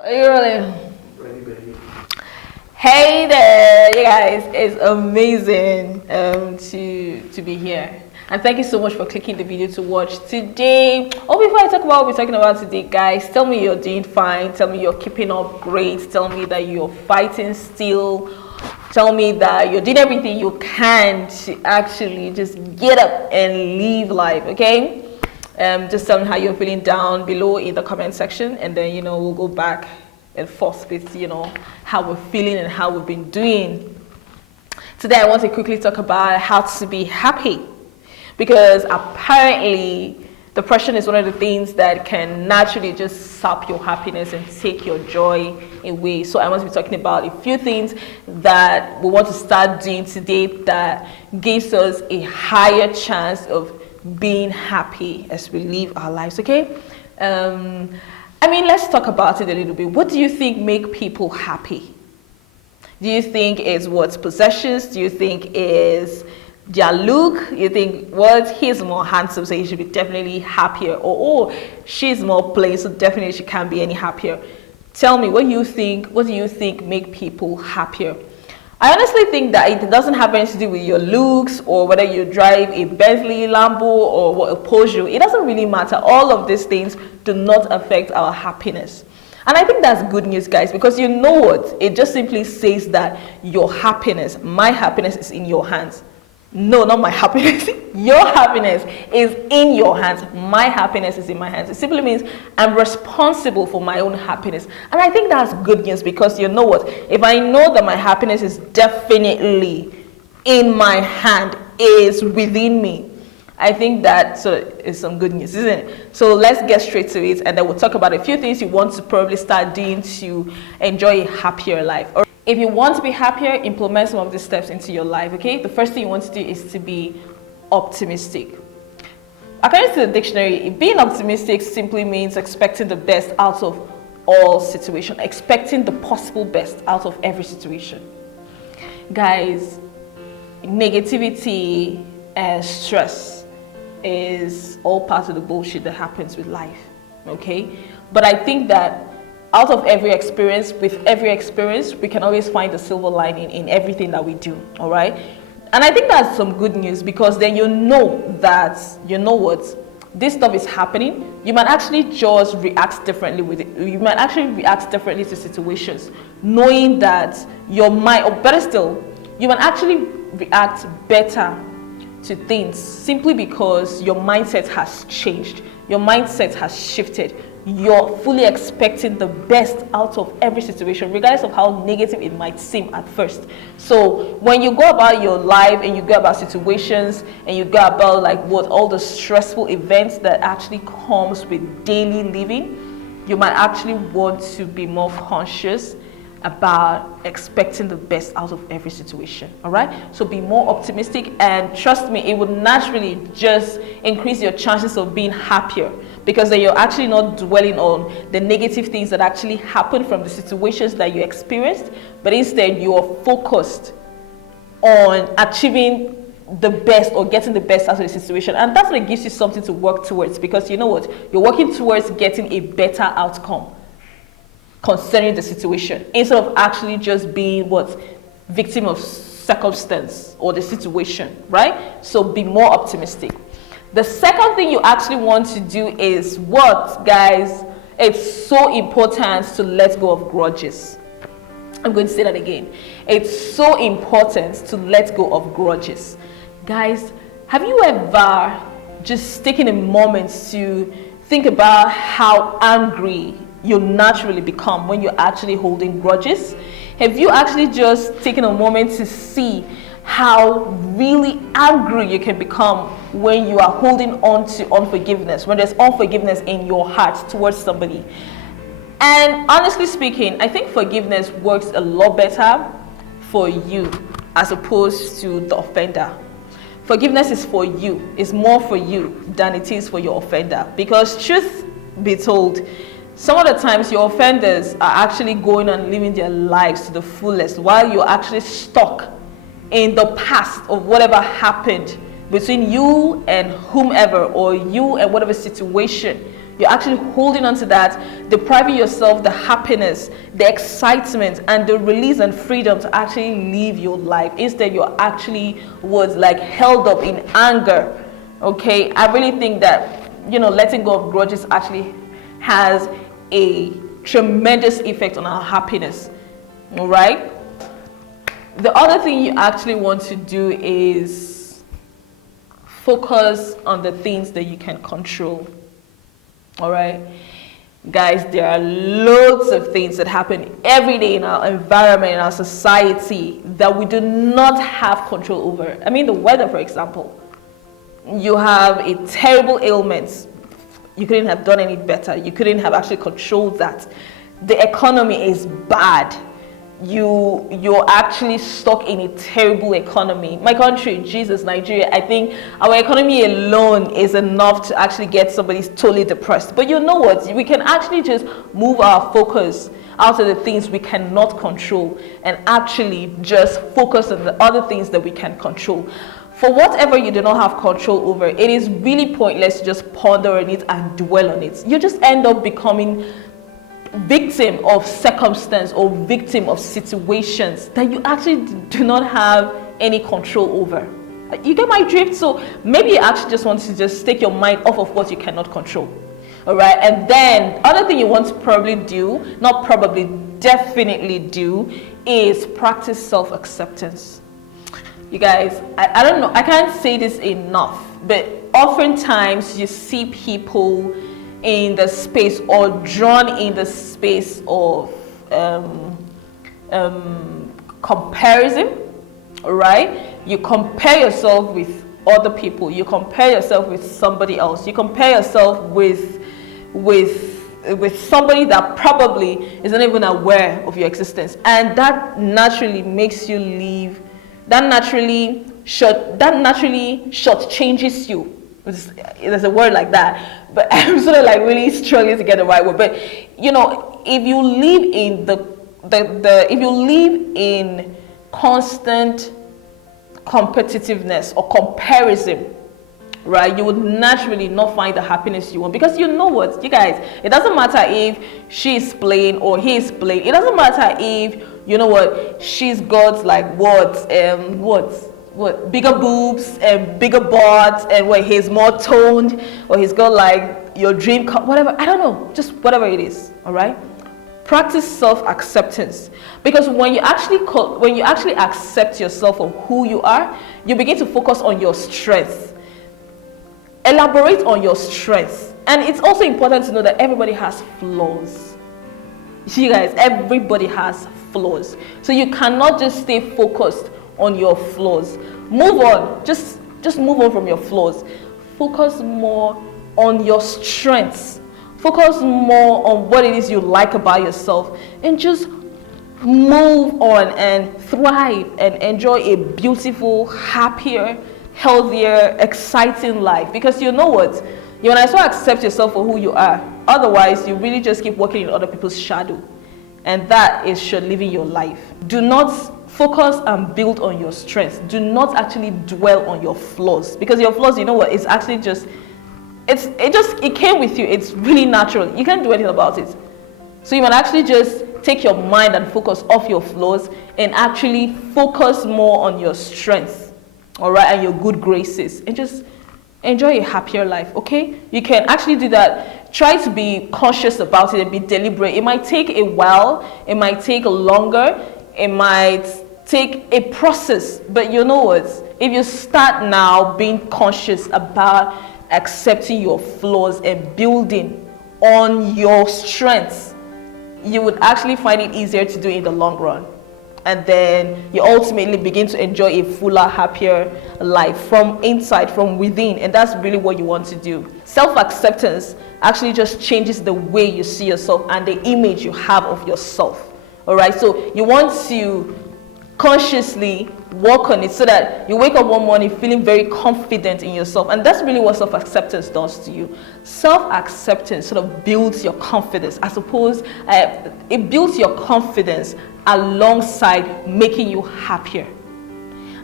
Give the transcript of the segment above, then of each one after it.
Are you rolling? Ready, baby. Hey there, you guys! It's amazing to be here, and thank you so much for clicking the video to watch today. Oh, before I talk about what we're talking about today, guys, tell me you're doing fine. Tell me you're keeping up great. Tell me that you're fighting still. Tell me that you're doing everything you can to actually just get up and live life. Okay? Just tell me how you're feeling down below in the comment section, and then we'll go back and forth with how we're feeling and how we've been doing. Today I want to quickly talk about how to be happy, because apparently depression is one of the things that can naturally just sap your happiness and take your joy away. So I want to be talking about a few things that we want to start doing today that gives us a higher chance of being happy as we live our lives. Okay, let's talk about it a little bit. What do you think make people happy? Do you think it's what's possessions? Do you think is their look? You think, he's more handsome, so he should be definitely happier, or she's more plain, so definitely she can't be any happier? Tell me, what do you think make people happier? I honestly think that it doesn't have anything to do with your looks or whether you drive a Bentley, Lambo, or what a Peugeot. It doesn't really matter. All of these things do not affect our happiness. And I think that's good news, guys, because you know what? It just simply says that your happiness, my happiness, is in your hands. No, not my happiness. Your happiness is in your hands. My happiness is in my hands. It simply means I'm responsible for my own happiness. And I think that's good news, because you know what? If I know that my happiness is definitely in my hand, is within me, I think that is some good news, isn't it? So let's get straight to it, and then we'll talk about a few things you want to probably start doing to enjoy a happier life. If you want to be happier, implement some of these steps into your life, okay? The first thing you want to do is to be optimistic. According to the dictionary, being optimistic simply means expecting the best out of all situations, expecting the possible best out of every situation. Guys, negativity and stress is all part of the bullshit that happens with life, okay? But I think that out of every experience, we can always find the silver lining in everything that we do, all right? And I think that's some good news, because then you know that, this stuff is happening. You might actually just react differently with it. You might actually react differently to situations, knowing that your mind, or better still, you might actually react better to things simply because your mindset has changed. Your mindset has shifted. You're fully expecting the best out of every situation, regardless of how negative it might seem at first. So when you go about your life and you go about situations and you go about all the stressful events that actually comes with daily living, you might actually want to be more conscious about expecting the best out of every situation. All right, so be more optimistic, and trust me, it would naturally just increase your chances of being happier, because then you're actually not dwelling on the negative things that actually happen from the situations that you experienced, but instead you are focused on achieving the best or getting the best out of the situation. And that's what gives you something to work towards, because you know what, you're working towards getting a better outcome concerning the situation, instead of actually just being victim of circumstance or the situation, right? So be more optimistic. The second thing you actually want to do is what, guys? It's so important to let go of grudges. I'm going to say that again. It's so important to let go of grudges. Guys, have you ever just taken a moment to think about how angry you naturally become when you're actually holding grudges? Have you actually just taken a moment to see how really angry you can become when you are holding on to unforgiveness, when there's unforgiveness in your heart towards somebody? And honestly speaking, I think forgiveness works a lot better for you as opposed to the offender. Forgiveness is for you, it's more for you than it is for your offender, because truth be told, some of the times your offenders are actually going and living their lives to the fullest, while you're actually stuck in the past of whatever happened between you and whomever, or you and whatever situation You're actually holding on to that, depriving yourself the happiness, the excitement, and the release and freedom to actually live your life. Instead, you're actually was like held up in anger. Okay, I really think that, you know, letting go of grudges actually has a tremendous effect on our happiness. All right. The other thing you actually want to do is focus on the things that you can control. All right, guys, there are loads of things that happen every day in our environment, in our society, that we do not have control over. I mean, the weather, for example. You have a terrible ailment. You couldn't have done any better. You couldn't have actually controlled that. The economy is bad. You're actually stuck in a terrible economy. My country, Jesus, Nigeria, I think our economy alone is enough to actually get somebody totally depressed. But you know what? We can actually just move our focus out of the things we cannot control and actually just focus on the other things that we can control. For whatever you do not have control over, it is really pointless to just ponder on it and dwell on it. You just end up becoming victim of circumstance or victim of situations that you actually do not have any control over. You get my drift? So maybe you actually just want to just take your mind off of what you cannot control. All right, and then other thing you want to probably do, not probably, definitely do, is practice self-acceptance. You guys, I don't know, I can't say this enough, but oftentimes you see people in the space or drawn in the space of comparison, right? You compare yourself with other people, you compare yourself with somebody else, you compare yourself with somebody that probably isn't even aware of your existence, and that naturally makes you leave. That naturally shortchanges you. There's a word like that, but I'm sort of like really struggling to get the right word. But you know, if you live in if you live in constant competitiveness or comparison, right, you would naturally not find the happiness you want. Because you know what, you guys, it doesn't matter if she's plain or he's plain. It doesn't matter if, you know what, she's got like what bigger boobs and bigger butts, and what, he's more toned, or he's got like your dream car, whatever. I don't know, just whatever it is. All right, practice self-acceptance, because when you actually accept yourself for who you are, you begin to focus on your strengths. Elaborate on your strengths. And it's also important to know that everybody has flaws. You guys, everybody has flaws. So you cannot just stay focused on your flaws. Move on. Just move on from your flaws. Focus more on your strengths. Focus more on what it is you like about yourself, and just move on and thrive and enjoy a beautiful, happier, healthier, exciting life. Because you know what? You might as well accept yourself for who you are. Otherwise, you really just keep working in other people's shadow. And that is short-living your life. Do not focus and build on your strengths. Do not actually dwell on your flaws. Because your flaws, you know what, it's actually just, it came with you. It's really natural. You can't do anything about it. So you might actually just take your mind and focus off your flaws and actually focus more on your strengths, all right, and your good graces, and just enjoy a happier life. Okay, you can actually do that. Try to be conscious about it and be deliberate. It might take a while, it might take longer, it might take a process, but you know what, if you start now being conscious about accepting your flaws and building on your strengths, you would actually find it easier to do in the long run. And then you ultimately begin to enjoy a fuller, happier life from inside, from within. And that's really what you want to do. Self-acceptance actually just changes the way you see yourself and the image you have of yourself. All right, so you want to consciously work on it so that you wake up one morning feeling very confident in yourself. And that's really what self-acceptance does to you. Self-acceptance sort of builds your confidence. I suppose it builds your confidence alongside making you happier.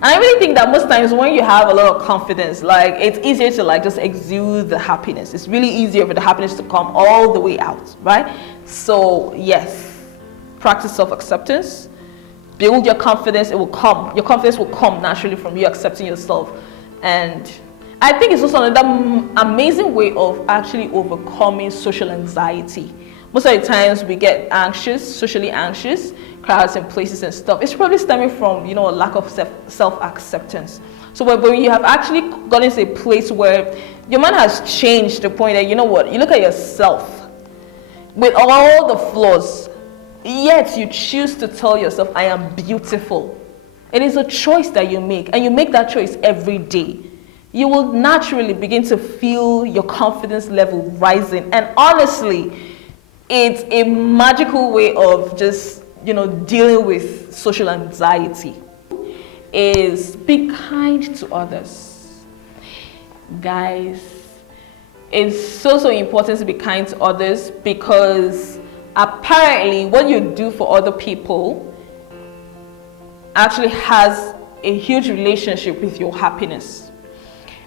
And I really think that most times when you have a lot of confidence, like it's easier to like just exude the happiness. It's really easier for the happiness to come all the way out, right? So yes, practice self-acceptance, build your confidence, it will come. Your confidence will come naturally from you accepting yourself. And I think it's also another amazing way of actually overcoming social anxiety. Most of the times we get anxious, socially anxious, crowds and places and stuff. It's probably stemming from, you know, a lack of self-acceptance. So when you have actually gotten to a place where your mind has changed to the point that, you know what, you look at yourself with all the flaws, yet you choose to tell yourself, I am beautiful. It is a choice that you make, and you make that choice every day. You will naturally begin to feel your confidence level rising. And honestly, it's a magical way of just, you know, dealing with social anxiety. Is be kind to others. Guys, it's so important to be kind to others, because apparently what you do for other people actually has a huge relationship with your happiness.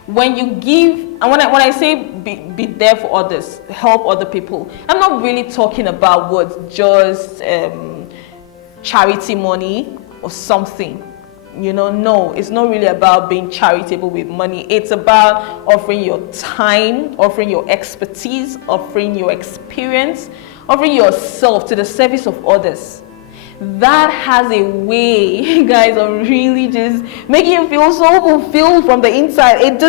When you give, and when I say be there for others, help other people, I'm not really talking about what just charity money or something. You know, no, it's not really about being charitable with money. It's about offering your time, offering your expertise, offering your experience, offering yourself to the service of others. That has a way, guys, of really just making you feel so fulfilled from the inside. It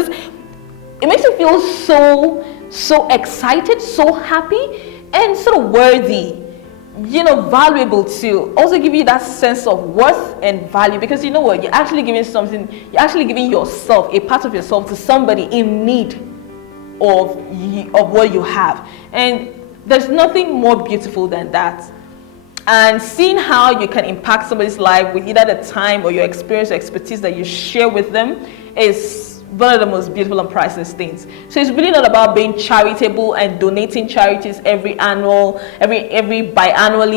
makes you feel so excited, so happy, and sort of worthy, you know, valuable too. Also give you that sense of worth and value, because you know what, you're actually giving something, you're actually giving yourself, a part of yourself, to somebody in need of what you have. And there's nothing more beautiful than that. And seeing how you can impact somebody's life with either the time or your experience or expertise that you share with them is one of the most beautiful and priceless things. So it's really not about being charitable and donating charities every biannually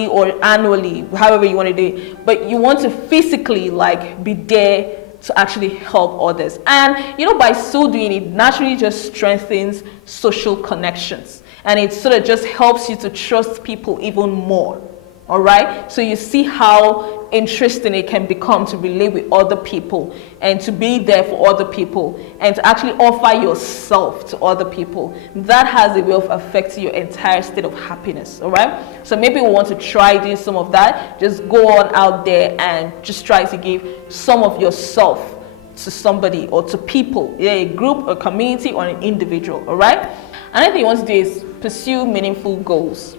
or annually, however you want to do it. But you want to physically like be there to actually help others. And you know, by so doing, it naturally just strengthens social connections. And it sort of just helps you to trust people even more. All right, so you see how interesting it can become to relate with other people and to be there for other people and to actually offer yourself to other people. That has a way of affecting your entire state of happiness. All right, so maybe we want to try doing some of that. Just go on out there and just try to give some of yourself to somebody or to people, either a group, a community, or an individual. All right, another thing you want to do is pursue meaningful goals.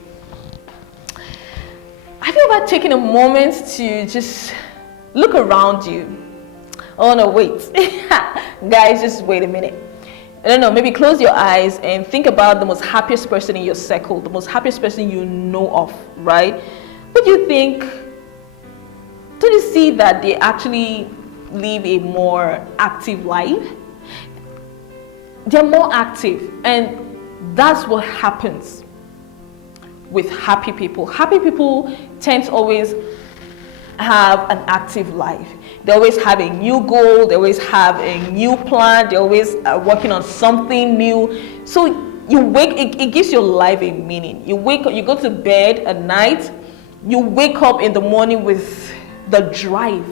I feel about taking a moment to just look around you. Oh no, wait. Guys, just wait a minute. I don't know, maybe close your eyes and think about the most happiest person in your circle, the most happiest person you know of, right? What do you think? Do you see that they actually live a more active life? They're more active, and that's what happens with happy people. Happy people tend to always have an active life. They always have a new goal, they always have a new plan, they always are working on something new. So you wake, it gives your life a meaning. You wake up, you go to bed at night, you wake up in the morning with the drive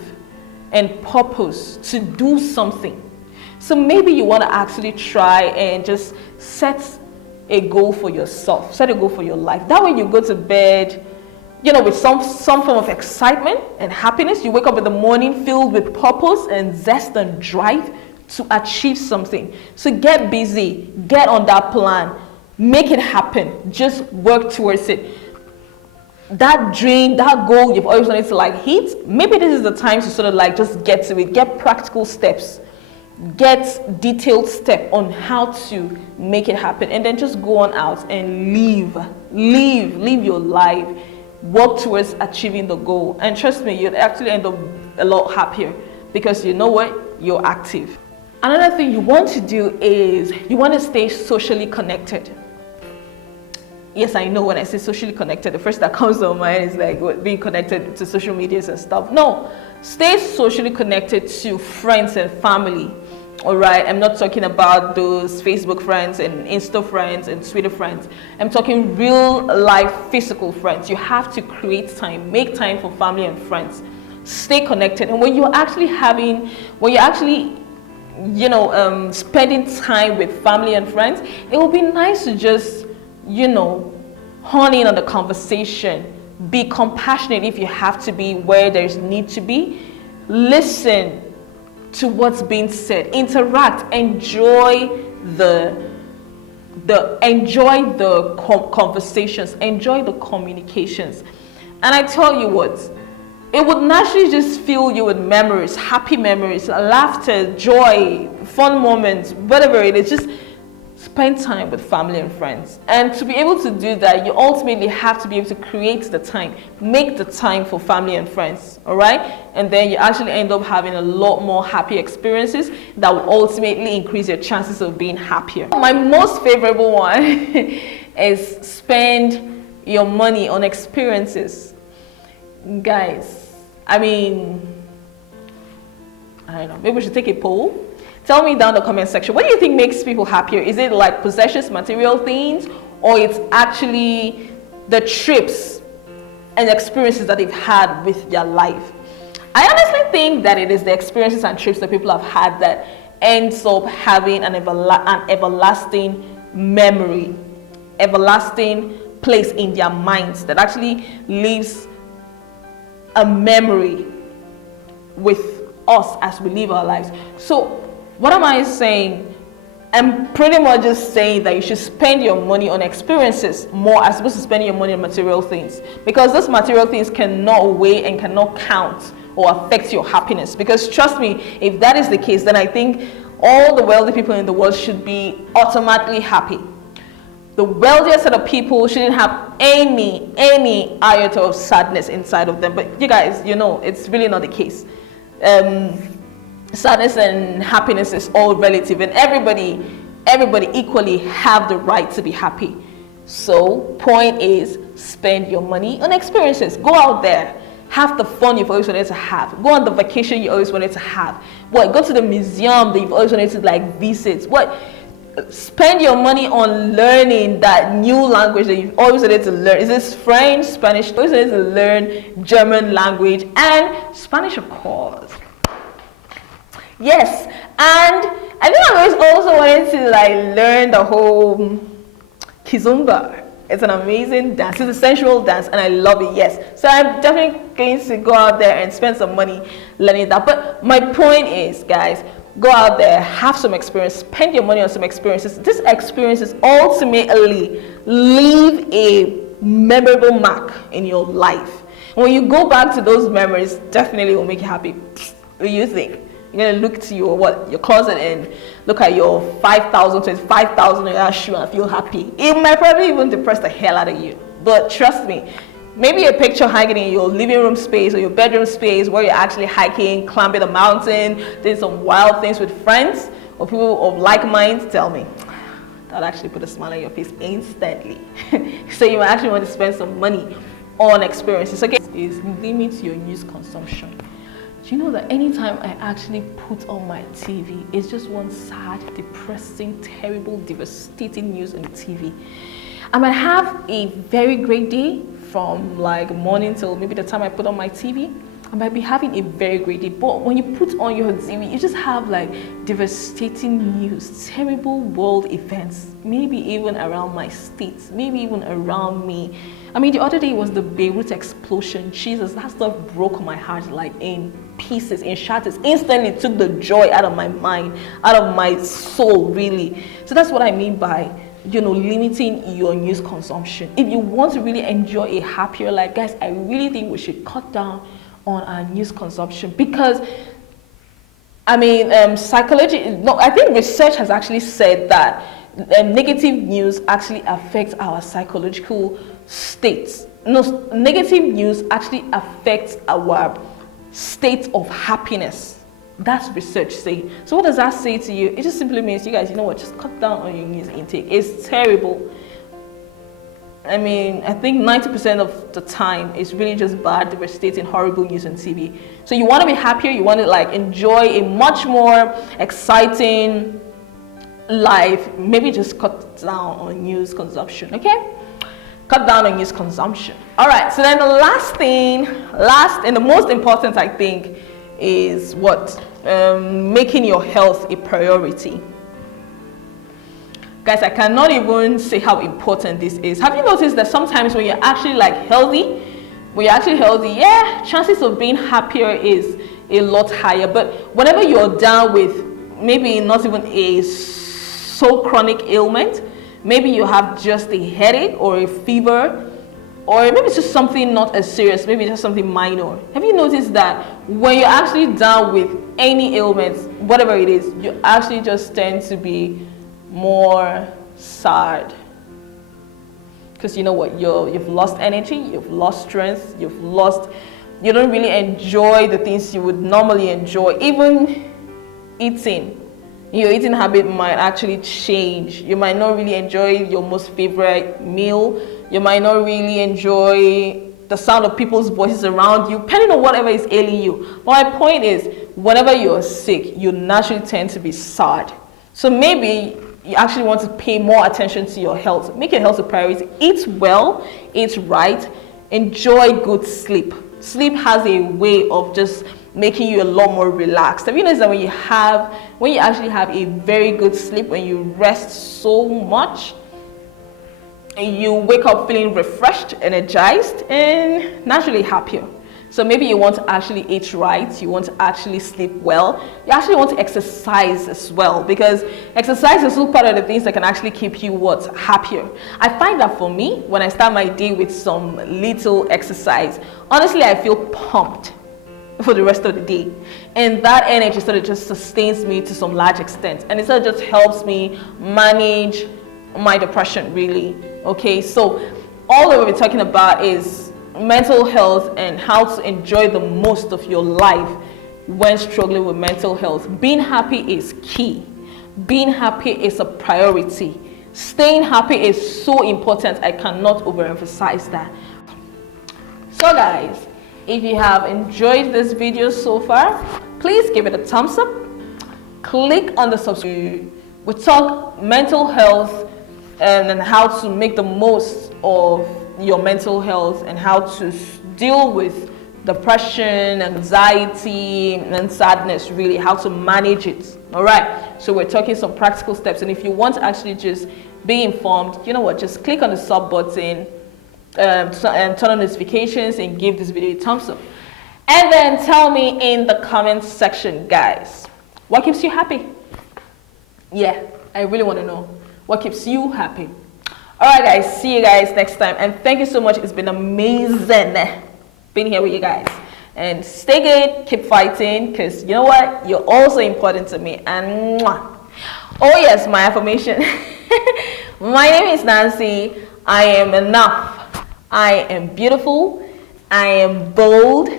and purpose to do something. So maybe you want to actually try and just set a goal for yourself, set a goal for your life. That way you go to bed, you know, with some form of excitement and happiness. You wake up in the morning filled with purpose and zest and drive to achieve something. So get busy, get on that plan, make it happen, just work towards it. That dream, that goal you've always wanted to like hit, maybe this is the time to sort of like just get to it, get practical steps. Get detailed step on how to make it happen, and then just go on out and live your life, work towards achieving the goal. And trust me, you'd actually end up a lot happier, because you know what, you're active. Another thing you want to do is you want to stay socially connected. Yes, I know when I say socially connected, the first that comes to mind is like what, being connected to social medias and stuff. No, stay socially connected to friends and family. All right, I'm not talking about those Facebook friends and Insta friends and Twitter friends. I'm talking real life physical friends. You have to create time, make time for family and friends. Stay connected. And when you're actually spending time with family and friends, it will be nice to just, hone in on the conversation. Be compassionate if you have to be where there's need to be. Listen to what's being said. Interact. Enjoy the conversations. Enjoy the communications. And I tell you what, it would naturally just fill you with memories, happy memories, laughter, joy, fun moments, whatever it is. Just spend time with family and friends. And to be able to do that, you ultimately have to be able to create the time, make the time for family and friends, all right? And then you actually end up having a lot more happy experiences that will ultimately increase your chances of being happier. My most favorable one is spend your money on experiences. Guys, I don't know, maybe we should take a poll. Tell me down in the comment section, what do you think makes people happier? Is it like possessions, material things, or it's actually the trips and experiences that they've had with their life? I honestly think that it is the experiences and trips that people have had that ends up having an everlasting memory, everlasting place in their minds that actually leaves a memory with us as we live our lives. So what am I saying? I'm pretty much just saying that you should spend your money on experiences more as opposed to spending your money on material things, because those material things cannot weigh and cannot count or affect your happiness. Because trust me, if that is the case, then I think all the wealthy people in the world should be automatically happy. The wealthiest set of people shouldn't have any iota of sadness inside of them. But you guys, it's really not the case. Sadness and happiness is all relative, and everybody equally have the right to be happy. So point is, spend your money on experiences. Go out there, have the fun you've always wanted to have. Go on the vacation you always wanted to have. Go to the museum that you've always wanted to visit. Spend your money on learning that new language that you've always wanted to learn. Is this French, Spanish? You've always wanted to learn German language and Spanish, of course. Yes, and I think I always also wanted to learn the whole kizomba. It's an amazing dance. It's a sensual dance, and I love it. Yes, so I'm definitely going to go out there and spend some money learning that. But my point is, guys, go out there, have some experience, spend your money on some experiences. These experiences ultimately leave a memorable mark in your life. When you go back to those memories, definitely will make you happy. What do you think? You're gonna look to your closet and look at your 5,000, 25,000 shoe and feel happy. It might probably even depress the hell out of you. But trust me, maybe a picture hanging in your living room space or your bedroom space where you're actually hiking, climbing a mountain, doing some wild things with friends or people of like minds, tell me, that'll actually put a smile on your face instantly. So you might actually want to spend some money on experiences. Okay, is limit your news consumption. Do you know that anytime I actually put on my TV, it's just one sad, depressing, terrible, devastating news on the TV. I might have a very great day from morning till maybe the time I put on my TV. I might be having a very great day, but when you put on your TV, you just have devastating news, terrible world events, maybe even around my state, maybe even around me. The other day was the Beirut explosion. Jesus, that stuff broke my heart in pieces, in shatters. Instantly took the joy out of my mind, out of my soul, really. So that's what I mean by limiting your news consumption. If you want to really enjoy a happier life, guys, I really think we should cut down on our news consumption, because psychology, no, I think research has actually said that negative news actually affects our psychological states. No, negative news actually affects our state of happiness. That's research saying. So what does that say to you? It just simply means, you guys, just cut down on your news intake. It's terrible. I mean, I think 90% of the time it's really just bad, devastating, horrible news on TV. So you want to be happier, you want to like enjoy a much more exciting life. Maybe just cut down on news consumption, okay? Cut down on news consumption. All right, so then the last and the most important, I think, is what? Making your health a priority. Guys, I cannot even say how important this is. Have you noticed that sometimes when you're actually like healthy, yeah, chances of being happier is a lot higher. But whenever you're down with maybe not even a so chronic ailment, maybe you have just a headache or a fever, or maybe it's just something not as serious, maybe just something minor. Have you noticed that when you're actually down with any ailments, whatever it is, you actually just tend to be more sad? Because you know what, you've lost energy, you've lost strength, you don't really enjoy the things you would normally enjoy. Even eating, your eating habit might actually change. You might not really enjoy your most favorite meal. You might not really enjoy the sound of people's voices around you, depending on whatever is ailing you. But my point is, whenever you're sick, you naturally tend to be sad. So maybe you actually want to pay more attention to your health. Make your health a priority. Eat well, eat right, enjoy good sleep. Sleep has a way of just making you a lot more relaxed. Have you noticed that when you actually have a very good sleep, when you rest so much, and you wake up feeling refreshed, energized, and naturally happier. So maybe you want to actually eat right, you want to actually sleep well, you actually want to exercise as well, because exercise is still part of the things that can actually keep you happier. I find that for me, when I start my day with some little exercise, honestly I feel pumped for the rest of the day, and that energy sort of just sustains me to some large extent, and it sort of just helps me manage my depression, really. Okay, so all that we'll be talking about is mental health and how to enjoy the most of your life when struggling with mental health. Being happy is key. Being happy is a priority. Staying happy is so important. I cannot overemphasize that. So guys, if you have enjoyed this video so far, please give it a thumbs up. Click on the subscribe. We talk mental health and how to make the most of your mental health and how to deal with depression, anxiety, and sadness, really, how to manage it. All right, so we're talking some practical steps, and if you want to actually just be informed, you know what, just click on the sub button and turn on notifications and give this video a thumbs up. And then tell me in the comments section, guys, what keeps you happy? Yeah, I really want to know what keeps you happy. All right, guys, see you guys next time, and thank you so much. It's been amazing being here with you guys, and stay good, keep fighting, because you know what, you're also important to me. And oh yes, my affirmation. My name is Nancy. I am enough. I am beautiful. I am bold.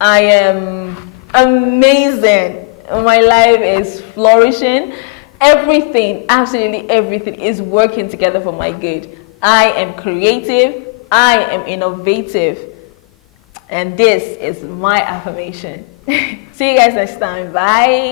I am amazing. My life is flourishing. Everything, absolutely everything is working together for my good. I am creative. I am innovative. And this is my affirmation. See you guys next time. Bye.